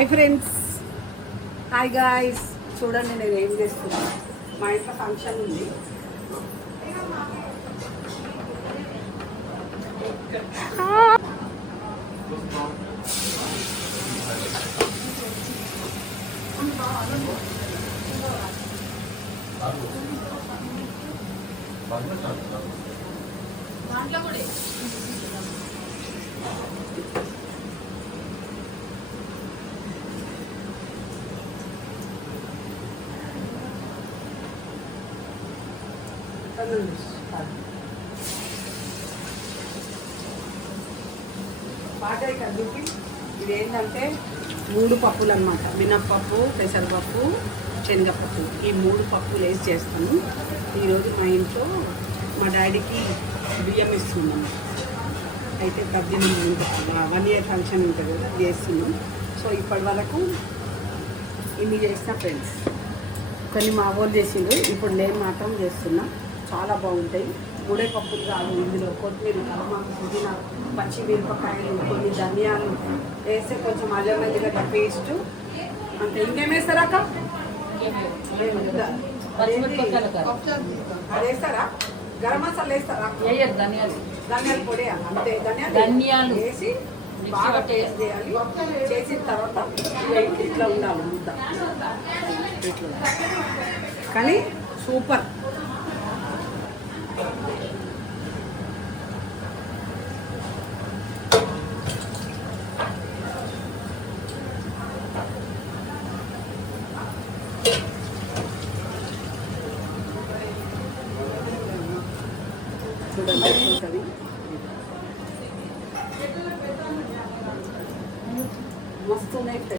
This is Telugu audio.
Hi friends, hi guys. చూడండి నేను ఏం చేస్తున్నా. మా ఇంట్లో ఫంక్షన్ ఉంది. పాటాయి కదుకి ఇది ఏంటంటే 3 పప్పులు అనమాట. మినప్పప్పు, పెసరపప్పు, శనగపప్పు, ఈ 3 పప్పులు వేసి చేస్తాను. ఈరోజు మా ఇంట్లో మా డాడీకి బియ్యం ఇస్తున్నాం. అయితే 1 ఇయర్ ఫంక్షన్ ఉంటుంది కదా, చేస్తున్నాం. సో ఇప్పటి వరకు ఇన్ని చేసిన ఫ్రెండ్స్, కొన్ని మా వాళ్ళు చేసిండ్రు. ఇప్పుడు నేను మాత్రం చేస్తున్నా. చాలా బాగుంటాయి. గుడే పప్పులు కాదు, ఇందులో కొత్తిమీర, కలమాకు, పుదీనా, పచ్చిమిరపకాయలు, కొన్ని ధనియాలు వేస్తే కొంచెం అల్లం వెల్లిగడ్డ పేస్ట్ అంటే. ఇంకేం వేస్తారా అక్క? అది వేస్తారా? గరం మసాలా వేస్తారా? ధనియాల పొడి అంతే. ధనియాలు వేసి బాగా టేస్ట్ చేయాలి. చేసిన తర్వాత ఇట్లా ఉండాలి ముద్ద. ఇట్లా కానీ సూపర్. చూడండి ఉంటుంది.